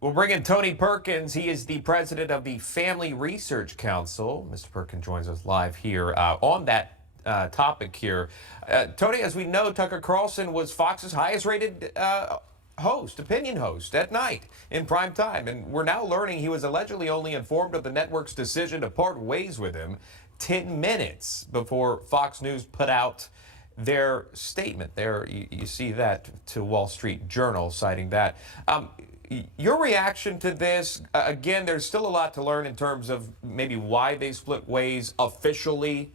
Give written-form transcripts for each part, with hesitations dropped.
We'll bring in Tony Perkins. He is the president of the Family Research Council. Mr. Perkins joins us live here on that topic here. Tony, as we know, Tucker Carlson was Fox's highest rated opinion host at night in prime time. And we're now learning he was allegedly only informed of the network's decision to part ways with him 10 minutes before Fox News put out their statement. There, you see that to Wall Street Journal citing that. Your reaction to this, again, there's still a lot to learn in terms of maybe why they split ways officially.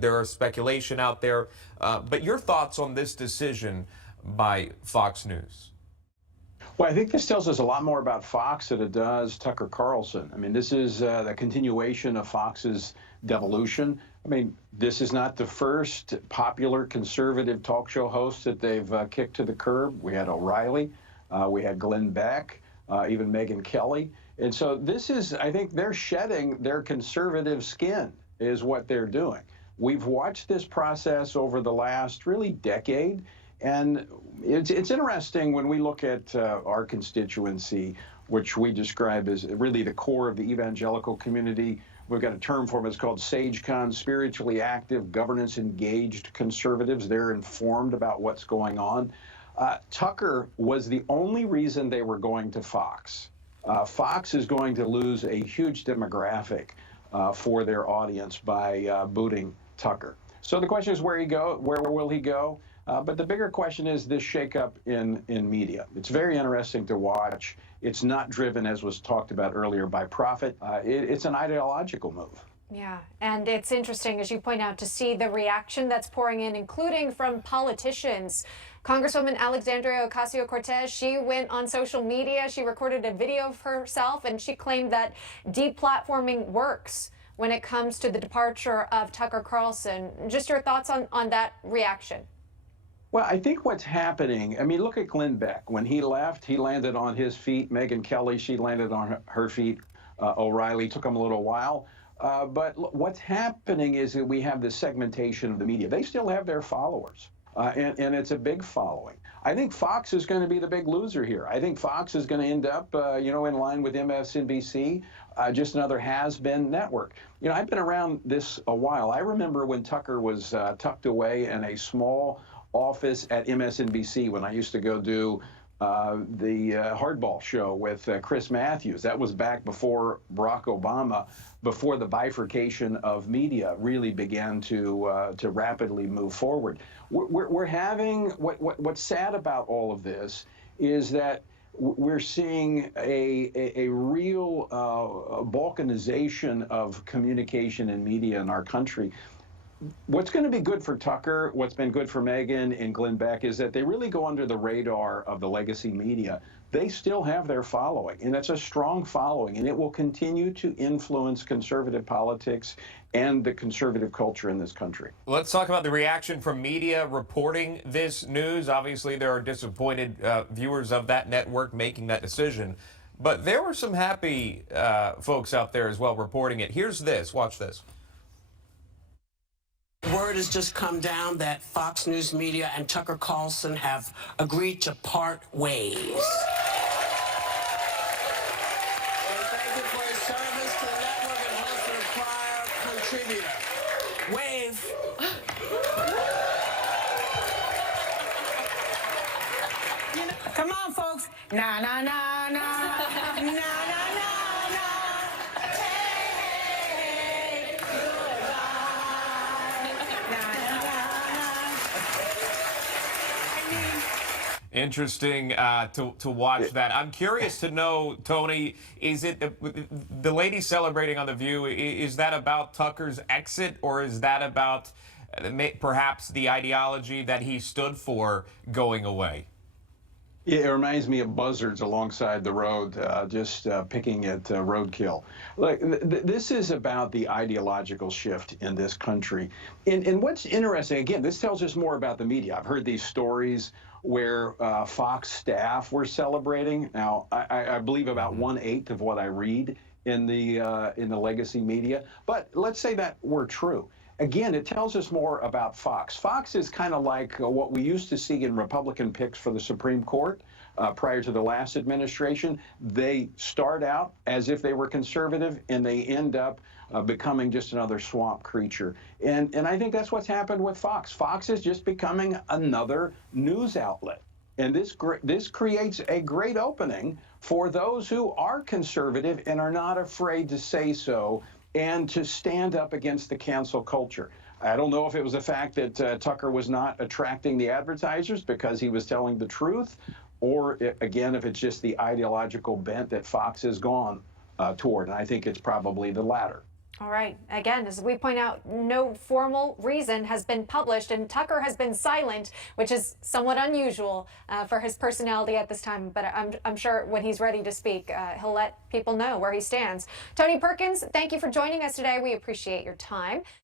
There is speculation out there. But your thoughts on this decision by Fox News? Well, I think this tells us a lot more about Fox than it does Tucker Carlson. I mean, this is the continuation of Fox's devolution. I mean, this is not the first popular conservative talk show host that they've kicked to the curb. We had O'Reilly. We had Glenn Beck, even Megyn Kelly. And so this is, I think they're shedding their conservative skin is what they're doing. We've watched this process over the last really decade. And it's interesting when we look at our constituency, which we describe as really the core of the evangelical community. We've got a term for them. It's called SageCon, spiritually active, governance-engaged conservatives. They're informed about what's going on. Tucker was the only reason they were going to Fox. Fox is going to lose a huge demographic for their audience by booting Tucker. So the question is where will he go? But the bigger question is this shakeup in media. It's very interesting to watch. It's not driven, as was talked about earlier, by profit. It's an ideological move. Yeah, and it's interesting, as you point out, to see the reaction that's pouring in, including from politicians. Congresswoman Alexandria Ocasio-Cortez, she went on social media, she recorded a video of herself, and she claimed that deplatforming works when it comes to the departure of Tucker Carlson. Just your thoughts on that reaction? Well, I think what's happening, I mean, look at Glenn Beck. When he left, he landed on his feet. Megyn Kelly, she landed on her feet. O'Reilly took him a little while. But what's happening is that we have this segmentation of the media. They still have their followers, and it's a big following. I think Fox is going to be the big loser here. I think Fox is going to end up, in line with MSNBC, just another has-been network. You know, I've been around this a while. I remember when Tucker was tucked away in a small office at MSNBC when I used to go do the Hardball show with Chris Matthews. That was back before Barack Obama, before the bifurcation of media really began to rapidly move forward. We're having, what's sad about all of this is that we're seeing a real balkanization of communication and media in our country. What's going to be good for Tucker, what's been good for Megyn and Glenn Beck is that they really go under the radar of the legacy media. They still have their following, and it's a strong following, and it will continue to influence conservative politics and the conservative culture in this country. Let's talk about the reaction from media reporting this news. Obviously, there are disappointed viewers of that network making that decision, but there were some happy folks out there as well reporting it. Here's this. Watch this. Word has just come down that Fox News Media and Tucker Carlson have agreed to part ways. And thank you for your service to the network and host and prior contributor. Wave. Come on, folks. Na, na, na, na. Na, na, na. Interesting to watch that. I'm curious to know, Tony, is it the lady celebrating on The View, is that about Tucker's exit, or is that about perhaps the ideology that he stood for going away? It reminds me of buzzards alongside the road, just picking at roadkill. Like, this is about the ideological shift in this country. And what's interesting, again, this tells us more about the media. I've heard these stories where Fox staff were celebrating. Now, I believe about 1/8 of what I read in the legacy media. But let's say that were true. Again, it tells us more about Fox. Fox is kind of like what we used to see in Republican picks for the Supreme Court. prior to the last administration. They start out as if they were conservative, and they end up becoming just another swamp creature. And I think that's what's happened with Fox. Fox is just becoming another news outlet. And this creates a great opening for those who are conservative and are not afraid to say so and to stand up against the cancel culture. I don't know if it was the fact that Tucker was not attracting the advertisers because he was telling the truth, or again, if it's just the ideological bent that Fox has gone toward. And I think it's probably the latter. All right. Again, as we point out, no formal reason has been published, and Tucker has been silent, which is somewhat unusual for his personality at this time. But I'm sure when he's ready to speak, he'll let people know where he stands. Tony Perkins, thank you for joining us today. We appreciate your time.